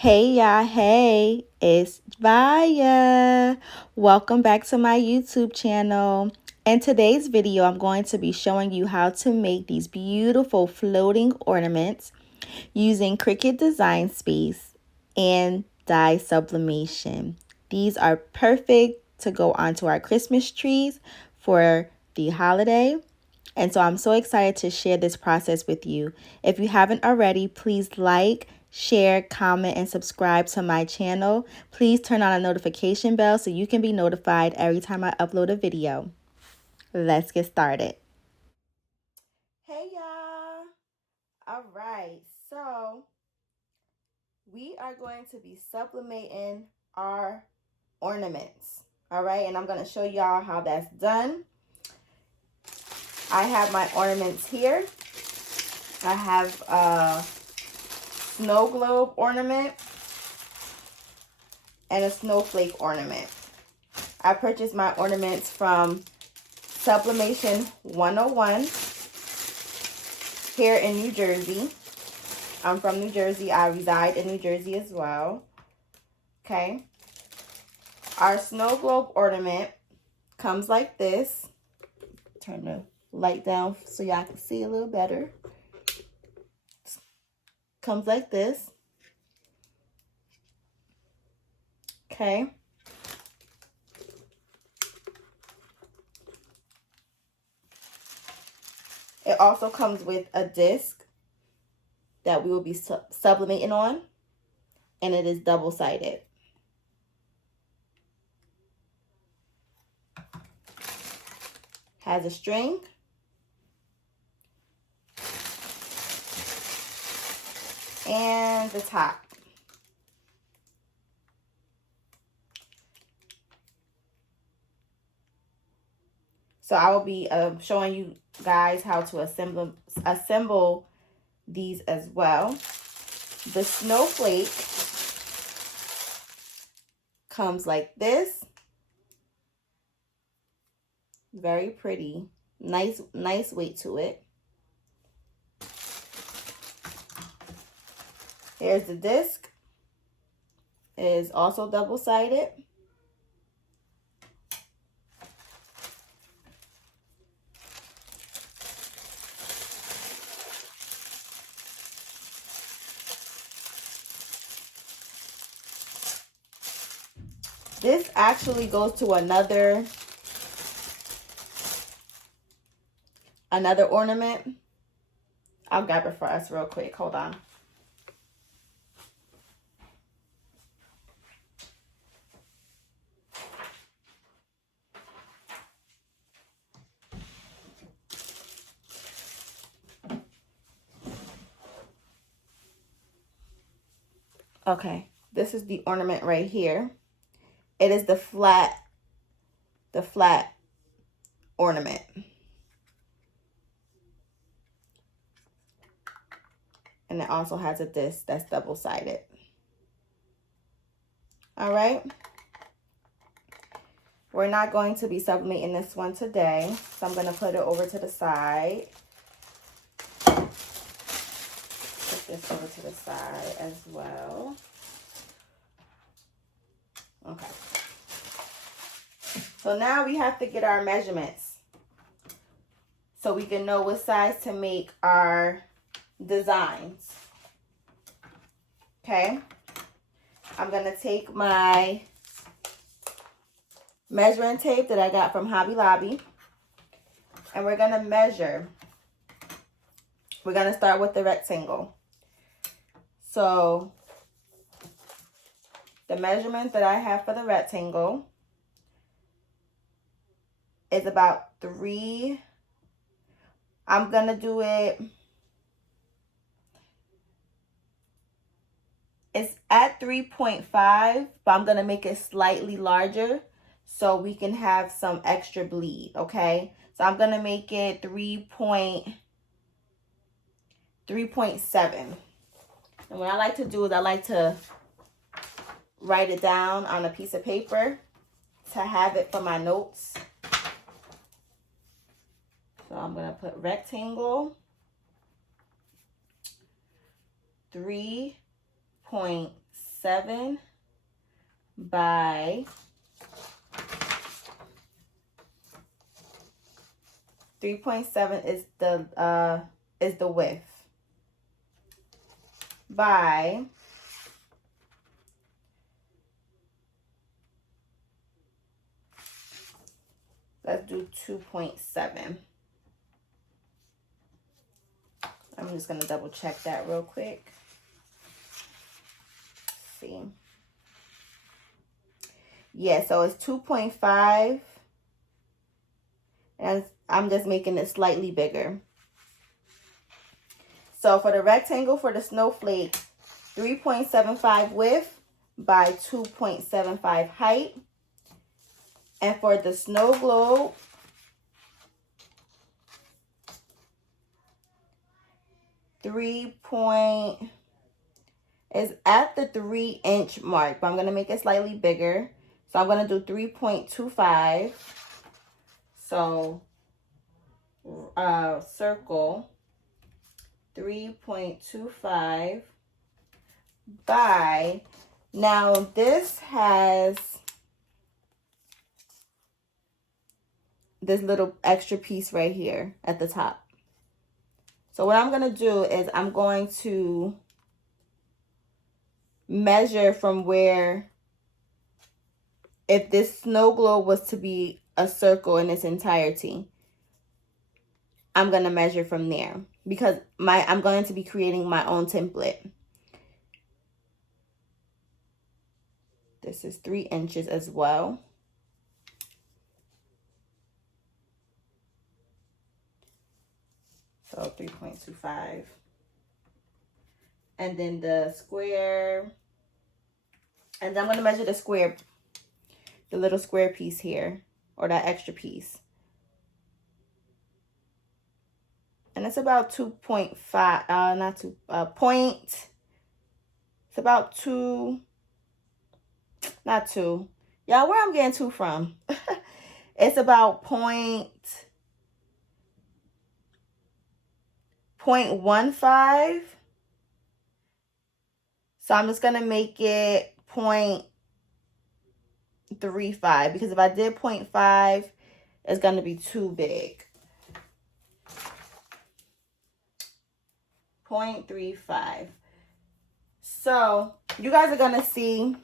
Hey y'all, hey, it's Vaya. Welcome back to my YouTube channel. In today's video, I'm going to be showing you how to make these beautiful floating ornaments using Cricut Design Space and dye sublimation. These are perfect to go onto our Christmas trees for the holiday. And so I'm so excited to share this process with you. If you haven't already, please like, share, comment, and subscribe to my channel. Please turn on a notification bell so you can be notified every time I upload a video. Let's get started. Hey y'all. All right, so we are going to be sublimating our ornaments. All right, and I'm going to show y'all how that's done. I have my ornaments here. I have a snow globe ornament and a snowflake ornament. I purchased my ornaments from Sublimation 101 here in New Jersey. I'm from New Jersey. I reside in New Jersey as well. Okay. Our snow globe ornament comes like this. Turn the light down so y'all can see a little better. Comes like this. Okay. It also comes with a disc that we will be sublimating on, and it is double-sided. Has a string. And the top. So I will be showing you guys how to assemble these as well. The snowflake comes like this. Very pretty. Nice weight to it. Here's the disc. It is also double-sided. This actually goes to another ornament. I'll grab it for us real quick. Hold on. Okay, this is the ornament right here. It is the flat ornament. And it also has a disc that's double-sided. All right. We're not going to be sublimating this one today, so I'm going to put it over to the side. Put this over to the side as well. Okay. So now we have to get our measurements so we can know what size to make our designs. Okay. I'm going to take my measuring tape that I got from Hobby Lobby, and we're going to measure. We're going to start with the rectangle. So the measurement that I have for the rectangle is about 3. I'm going to do it. It's at 3.5, but I'm going to make it slightly larger so we can have some extra bleed, okay? So I'm going to make it 3.7. And what I like to do is I like to write it down on a piece of paper to have it for my notes. So I'm going to put rectangle 3.7. 3.7 by 3.7 is the width by let's do 2.7. I'm just gonna double check that real quick. Let's see. Yeah, so it's 2.5, and I'm just making it slightly bigger. So for the rectangle, for the snowflake, 3.75 width by 2.75 height. And for the snow globe, is at the 3-inch mark, but I'm gonna make it slightly bigger. So I'm gonna do 3.25. So circle 3.25 by, now this has this little extra piece right here at the top. So what I'm going to do is I'm going to measure from where, if this snow globe was to be a circle in its entirety, I'm going to measure from there, because I'm going to be creating my own template. This is 3 inches as well. So 3.25. And then the square. And then I'm going to measure the square, the little square piece here, or that extra piece. And it's about 2.5, point. It's about 2, not 2. Y'all, where I'm getting 2 from? It's about 0.15. So I'm just going to make it 0.35, because if I did 0.5, it's going to be too big. 0.35. So you guys are going to see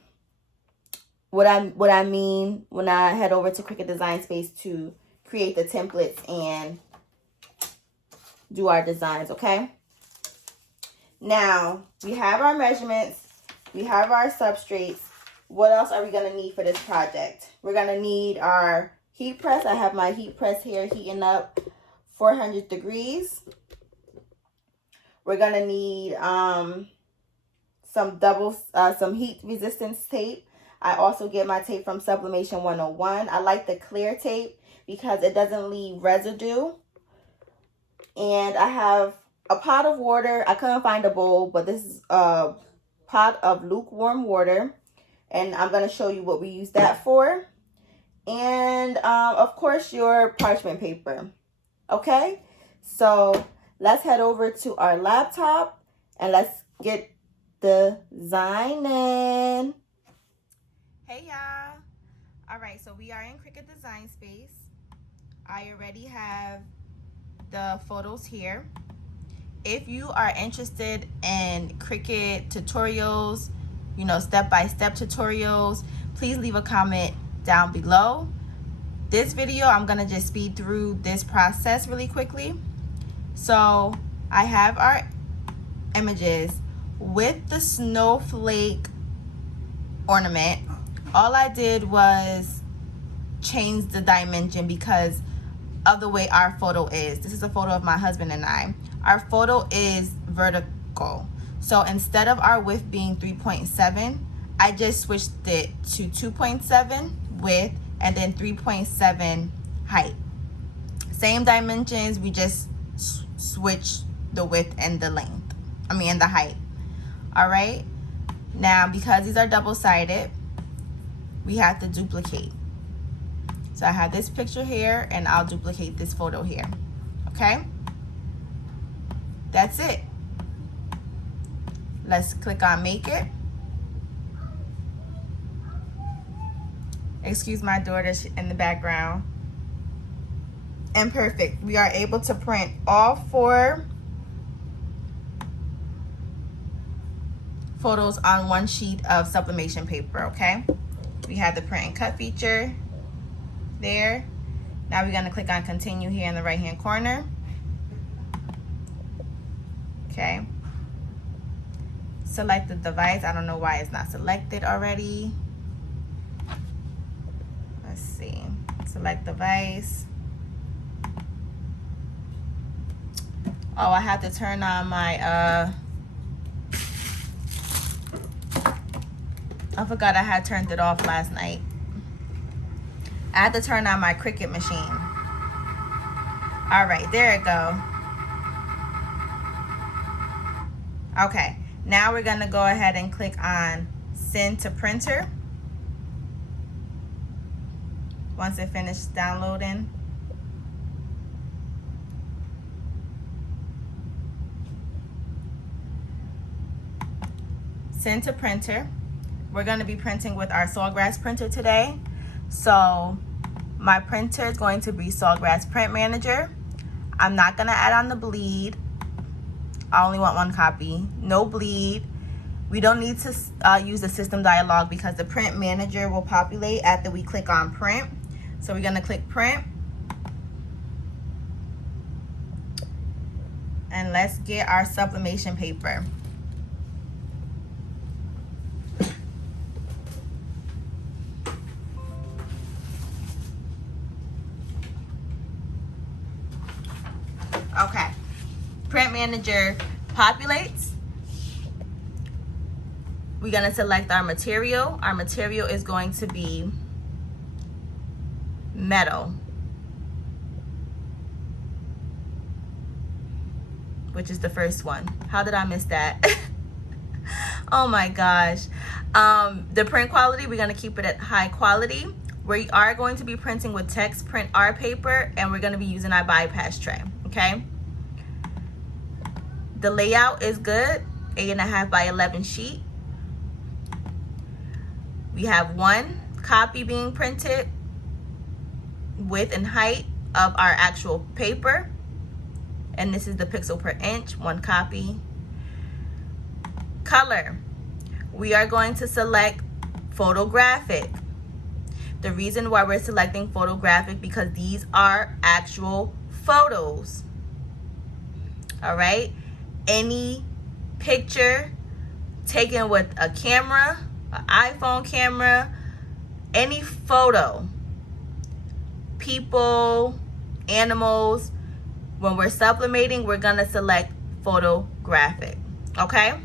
what I mean when I head over to Cricut Design Space to create the templates and do our designs, okay? Now, we have our measurements, we have our substrates. What else are we going to need for this project? We're going to need our heat press. I have my heat press here heating up 400 degrees. We're going to need some heat resistance tape. I also get my tape from Sublimation 101. I like the clear tape because it doesn't leave residue. And I have a pot of water. I couldn't find a bowl, but this is a pot of lukewarm water. And I'm going to show you what we use that for. And, of course, your parchment paper. Okay? So, let's head over to our laptop and let's get designing. Hey, y'all. All right, so we are in Cricut Design Space. I already have the photos here. If you are interested in Cricut tutorials, you know, step-by-step tutorials, please leave a comment down below. This video, I'm gonna just speed through this process really quickly. So I have our images with the snowflake ornament. All I did was change the dimension because of the way our photo is. This is a photo of my husband and I. Our photo is vertical. So instead of our width being 3.7, I just switched it to 2.7 width and then 3.7 height. Same dimensions, we just switch the width and the length. And the height. All right. Now, because these are double-sided, we have to duplicate. So I have this picture here and I'll duplicate this photo here. Okay. That's it. Let's click on Make It. Excuse my daughter in the background. And perfect. We are able to print all 4 photos on one sheet of sublimation paper, okay? We have the print and cut feature there. Now we're gonna click on continue here in the right hand corner. Okay. Select the device. I don't know why it's not selected already. Let's see. Select device. Oh, I have to turn on my I forgot I had turned it off last night. I had to turn on my Cricut machine. All right, there it go. Okay, now we're gonna go ahead and click on send to printer. Once it finishes downloading. Send to printer. We're going to be printing with our Sawgrass printer today. So my printer is going to be Sawgrass Print Manager. I'm not going to add on the bleed. I only want 1 copy. No bleed. We don't need to use the system dialog because the print manager will populate after we click on print. So we're going to click print. And let's get our sublimation paper. Okay, print manager populates. We're gonna select our material. Our material is going to be metal, which is the first one. How did I miss that? Oh my gosh. The print quality, we're gonna keep it at high quality. We are going to be printing with text print art paper, and we're gonna be using our bypass tray. Okay, the layout is good, 8.5 by 11 sheet. We have 1 copy being printed, width and height of our actual paper, and this is the pixel per inch, 1 copy. Color, we are going to select photographic. The reason why we're selecting photographic because these are actual photos. All right, any picture taken with a camera, an iPhone camera, any photo, people, animals, when we're sublimating, we're gonna select photographic. Okay,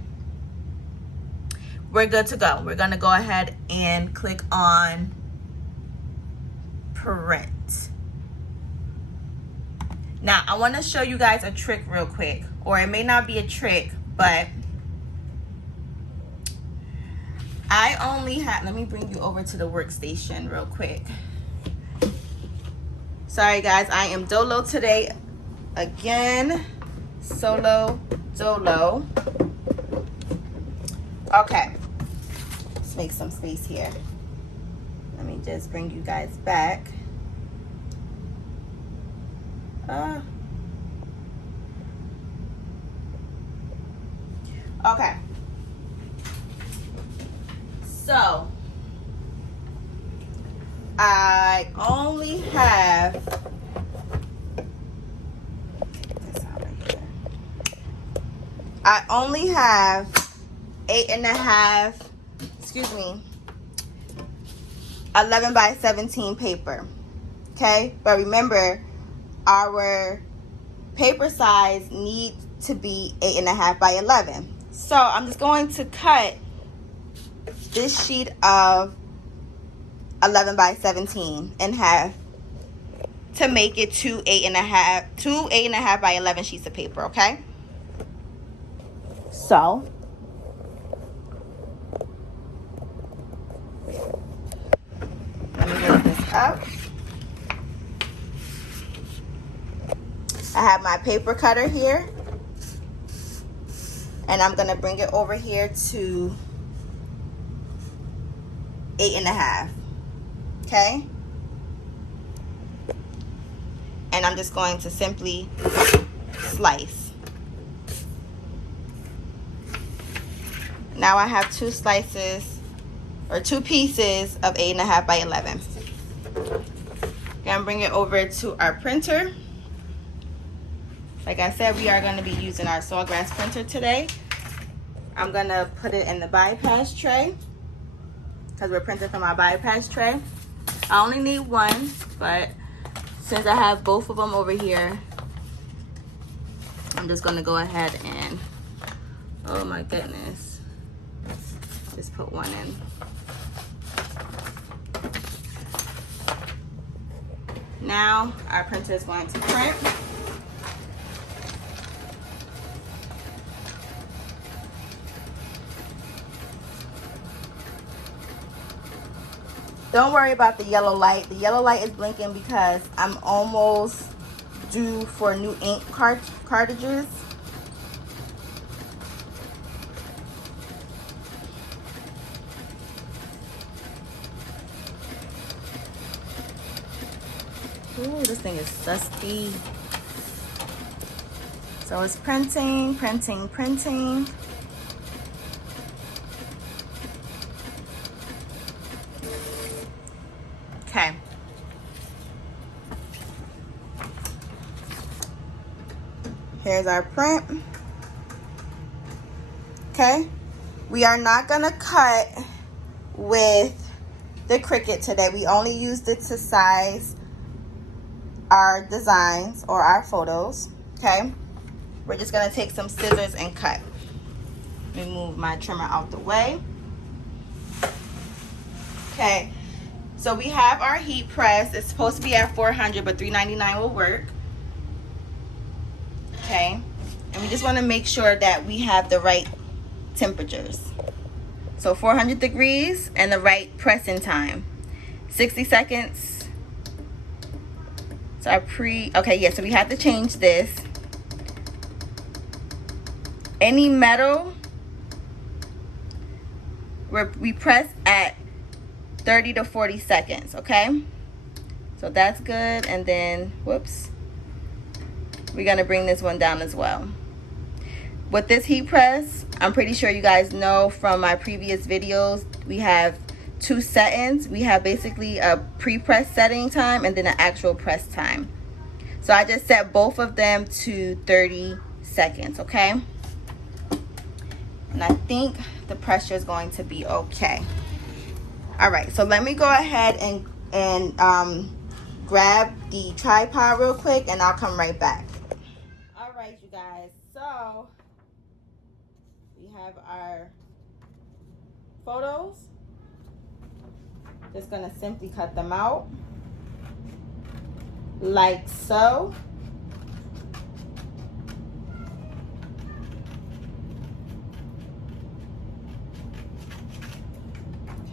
we're good to go. We're gonna go ahead and click on print. Now, I want to show you guys a trick real quick, or it may not be a trick, but I only have, let me bring you over to the workstation real quick. Sorry guys, I am dolo today again. Solo dolo. Okay, let's make some space here. Let me just bring you guys back. Okay, so I only have I only have 8.5, excuse me, 11 by 17 paper. Okay, but remember, our paper size needs to be 8.5 by 11. So I'm just going to cut this sheet of 11 by 17 in half to make it two 8.5 by 11 sheets of paper. Okay, so let me lift this up. I have my paper cutter here, and I'm gonna bring it over here to 8.5. okay? And I'm just going to simply slice. Now I have two slices, or two pieces of 8.5 by 11. Gonna bring it over to our printer. Like I said, we are going to be using our Sawgrass printer today. I'm gonna put it in the bypass tray because we're printing from our bypass tray. I only need one, but since I have both of them over here, I'm just gonna go ahead and, oh my goodness, just put one in. Now our printer is going to print. Don't worry about the yellow light. The yellow light is blinking because I'm almost due for new ink cartridges. Ooh, this thing is dusty. So it's printing, printing, printing. Okay. Here's our print. Okay. We are not gonna cut with the Cricut today. We only used it to size our designs or our photos. Okay. We're just gonna take some scissors and cut. Let me move my trimmer out the way. Okay. So we have our heat press. It's supposed to be at 400, but 399 will work. Okay. And we just want to make sure that we have the right temperatures. So 400 degrees and the right pressing time. 60 seconds. So our okay, yeah, so we have to change this. Any metal, we press at 30 to 40 seconds, okay? So that's good. And then, whoops, we're gonna bring this one down as well. With this heat press, I'm pretty sure you guys know from my previous videos, we have two settings. We have basically a pre-press setting time and then an actual press time. So I just set both of them to 30 seconds, okay? And I think the pressure is going to be okay. All right, so let me go ahead and grab the tripod real quick, and I'll come right back. All right, you guys, so we have our photos. Just gonna simply cut them out like so.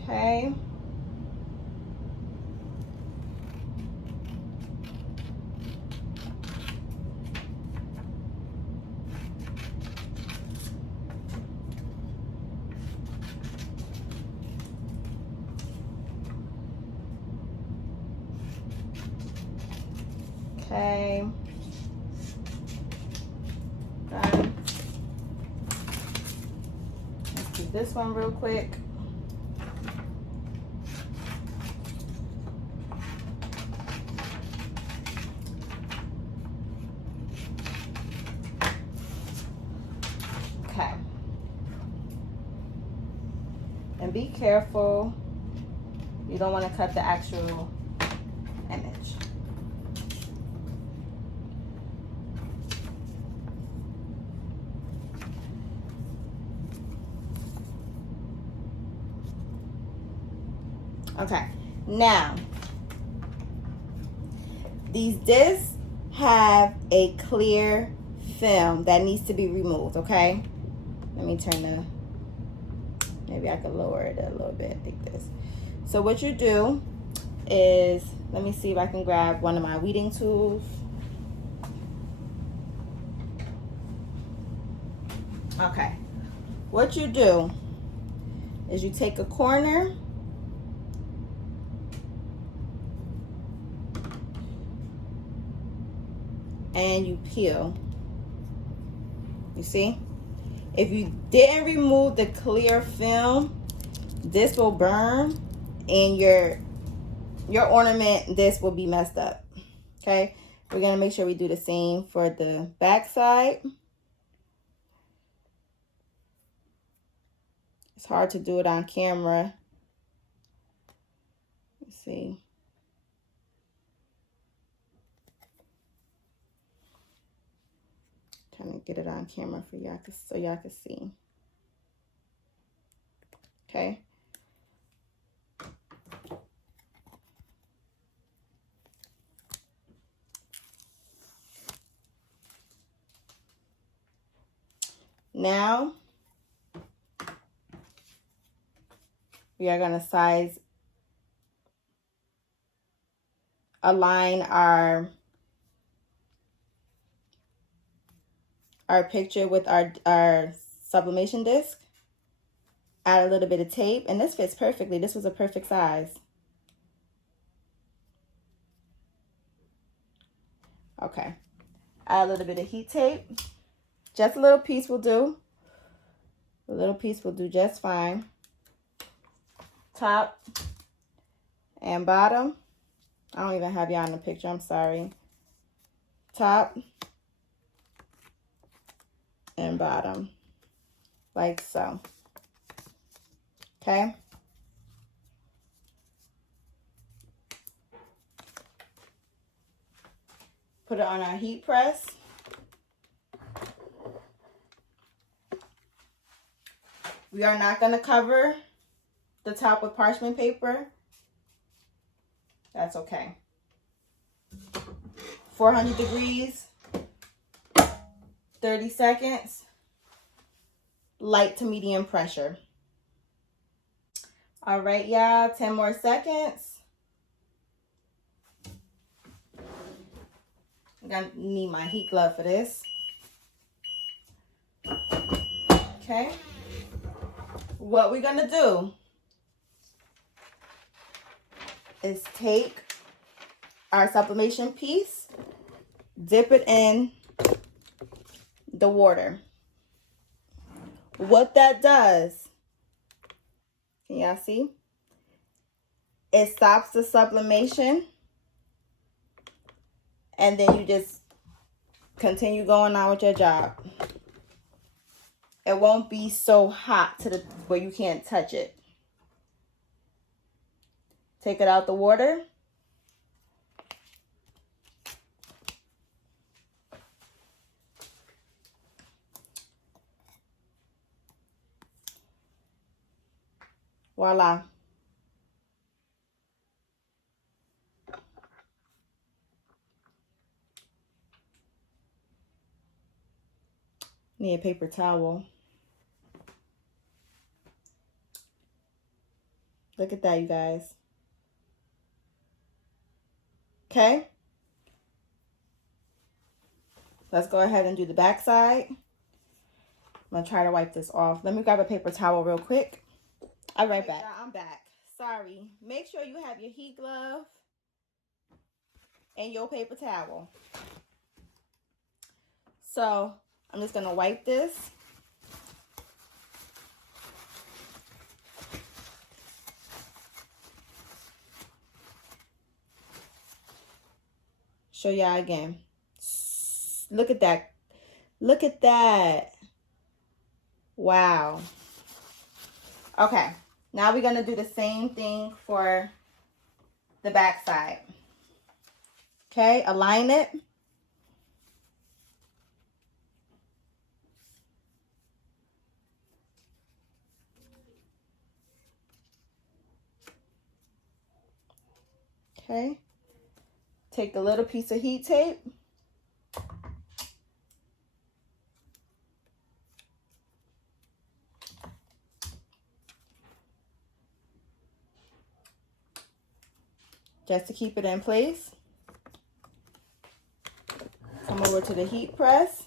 Okay. Okay. Done. Let's do this one real quick. Okay. And be careful. You don't want to cut the actual image. Okay, now these discs have a clear film that needs to be removed, okay? Let me turn the, maybe I could lower it a little bit like this. So what you do is, let me see if I can grab one of my weeding tools. Okay, what you do is you take a corner and you peel. You see? If you didn't remove the clear film, this will burn and your ornament, this will be messed up. Okay? We're going to make sure we do the same for the back side. It's hard to do it on camera. Let's see. Trying to get it on camera for y'all so y'all can see. Okay. Now we are going to align our picture with our sublimation disc. Add a little bit of tape, and this fits perfectly. This was a perfect size. Okay. Add a little bit of heat tape. Just a little piece will do. A little piece will do just fine. Top and bottom. I don't even have y'all in the picture, I'm sorry. Top and bottom, like so. Okay. Put it on our heat press. We are not going to cover the top with parchment paper. That's okay. 400 degrees, 30 seconds, light to medium pressure. All right, y'all, 10 more seconds. I'm gonna need my heat glove for this. Okay. What we're gonna do is take our sublimation piece, dip it in the water. What that does, can y'all see? It stops the sublimation, and then you just continue going on with your job. It won't be so hot to the where you can't touch it. Take it out the water. Voila. Need a paper towel. Look at that, you guys. Okay. Let's go ahead and do the back side. I'm gonna try to wipe this off. Let me grab a paper towel real quick. I'll be right back. I'm back. Sorry. Make sure you have your heat glove and your paper towel. So I'm just gonna wipe this. Show y'all again. Look at that. Look at that. Wow. Okay. Now we're gonna do the same thing for the back side. Okay, align it. Okay. Take a little piece of heat tape. Just to keep it in place. Come over to the heat press.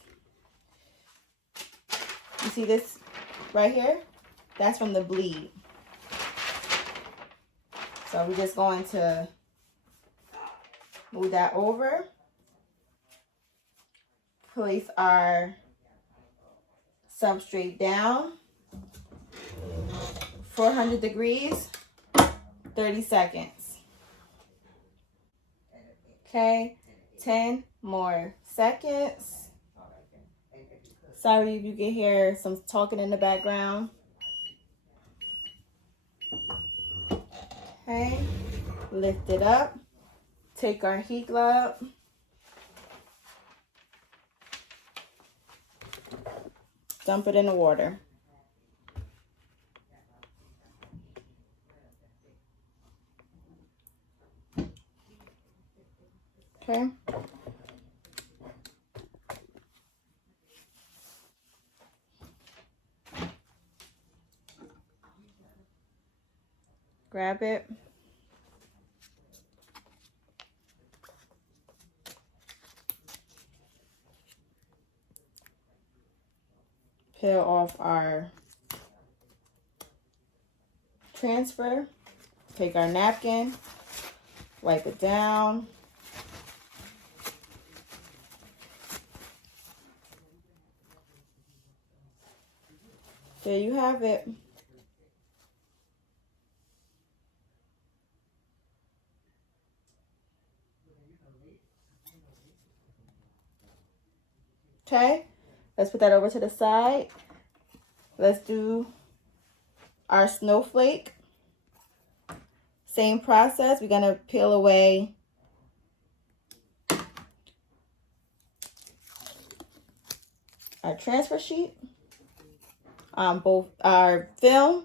You see this right here? That's from the bleed. So we're just going to move that over. place our substrate down, 400 degrees, 30 seconds. Okay, 10 more seconds. Sorry if you can hear some talking in the background. Okay, lift it up. Take our heat glove. Dump it in the water. Okay. Grab it. Peel off our transfer. Take our napkin. Wipe it down. There you have it. Okay, let's put that over to the side. Let's do our snowflake. Same process. We're going to peel away our transfer sheet. Both our film.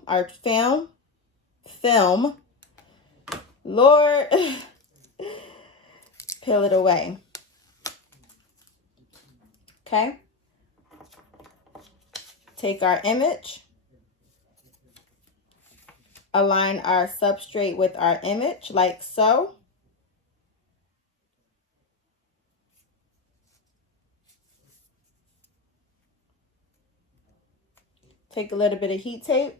Lord, peel it away. Okay. Take our image. Align our substrate with our image like so. Take a little bit of heat tape.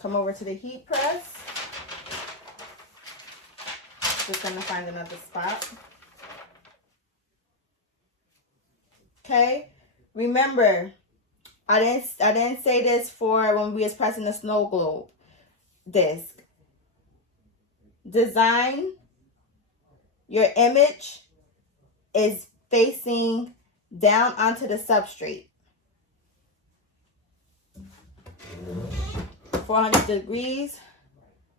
Come over to the heat press. Just gonna find another spot. Okay, remember, I didn't say this for when we was pressing the snow globe disc. Design your image is facing down onto the substrate. 400 degrees,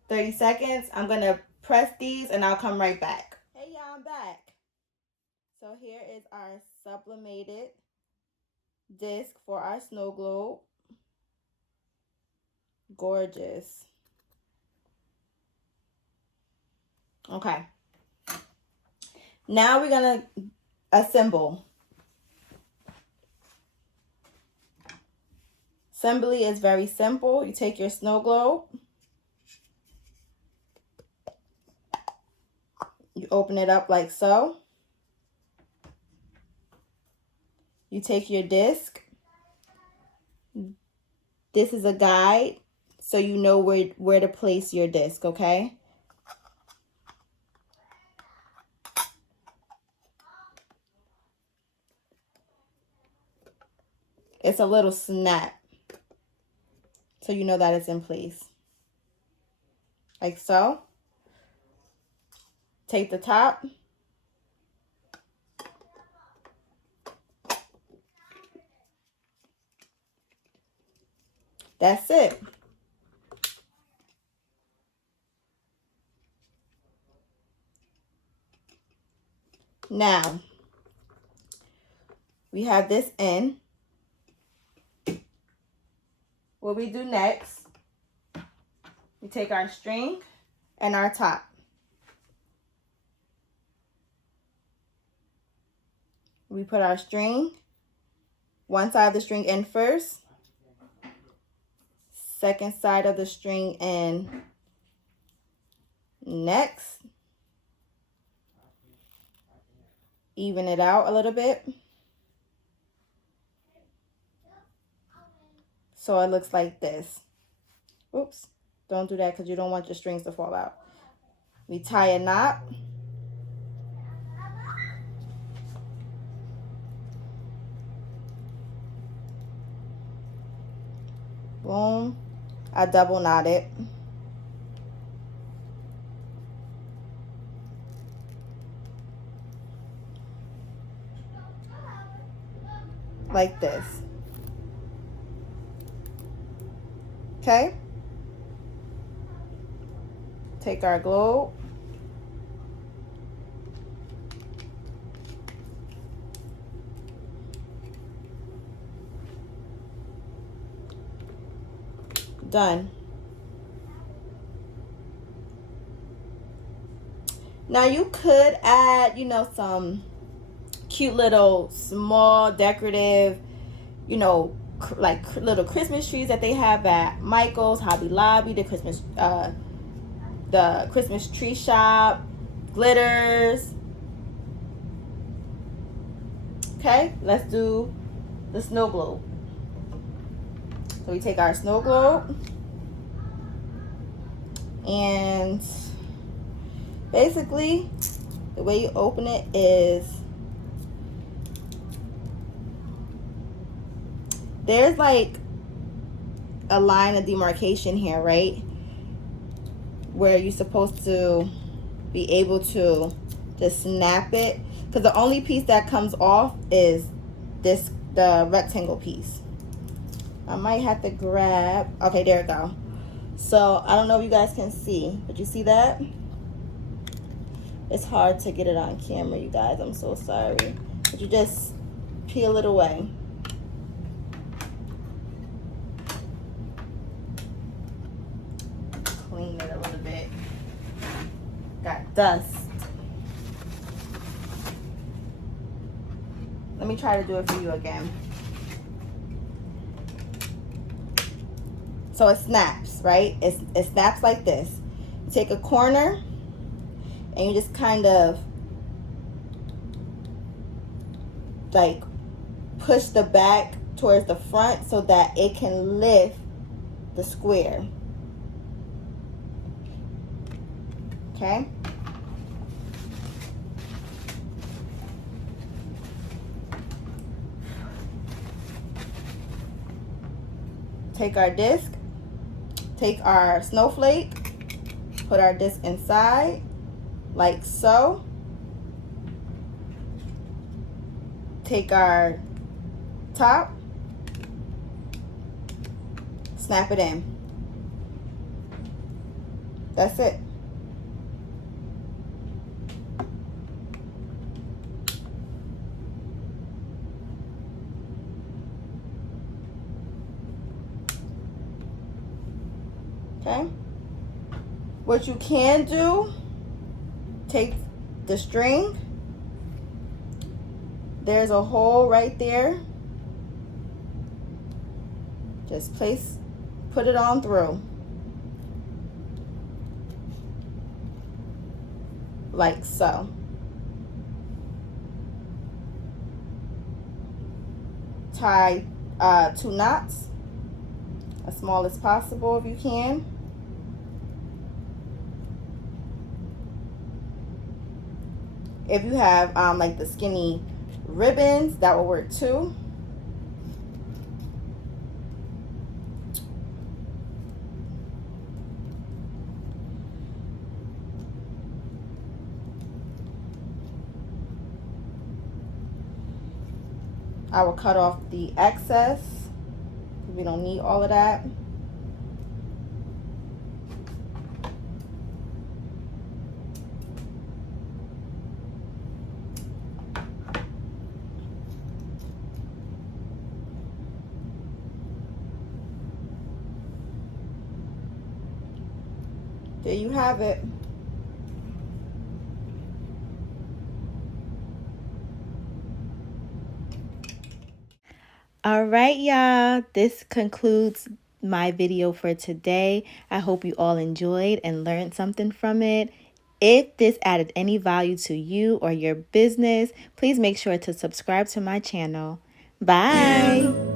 30 seconds. I'm gonna press these and I'll come right back. Hey y'all, I'm back. So here is our sublimated disc for our snow globe. Gorgeous. Okay. Now we're gonna assemble. Assembly is very simple. You take your snow globe. You open it up like so. You take your disc. This is a guide, so you know where to place your disc, okay? It's a little snap, so you know that it's in place. Like so. Take the top. That's it. Now, we have this in. What we do next, we take our string and our top. We put our string, one side of the string in first, second side of the string in next. Even it out a little bit. So it looks like this. Oops, don't do that because you don't want your strings to fall out. We tie a knot. Boom. I double knot it. Like this. Okay? Take our globe. Done. Now you could add, you know, some cute little small decorative, you know, like little Christmas trees that they have at Michael's, Hobby Lobby, the Christmas tree shop, glitters. Okay, let's do the snow globe. So we take our snow globe and basically the way you open it is there's like a line of demarcation here, right? Where you're supposed to be able to just snap it, because the only piece that comes off is this, the rectangle piece. I might have to grab, okay, there we go. So I don't know if you guys can see, but you see that? It's hard to get it on camera, you guys. I'm so sorry. But you just peel it away. Clean it a little bit. Got dust. Let me try to do it for you again. So it snaps, right? It snaps like this. You take a corner and you just kind of like push the back towards the front so that it can lift the square. Okay? Take our disc, take our snowflake, put our disc inside, like so. Take our top, snap it in. That's it. Okay. What you can do, take the string. There's a hole right there. Just put it on through. Like so. Tie 2 knots, as small as possible if you can. If you have like the skinny ribbons, that will work too. I will cut off the excess. We don't need all of that. There you have it. All right, y'all. This concludes my video for today. I hope you all enjoyed and learned something from it. If this added any value to you or your business, please make sure to subscribe to my channel. Bye.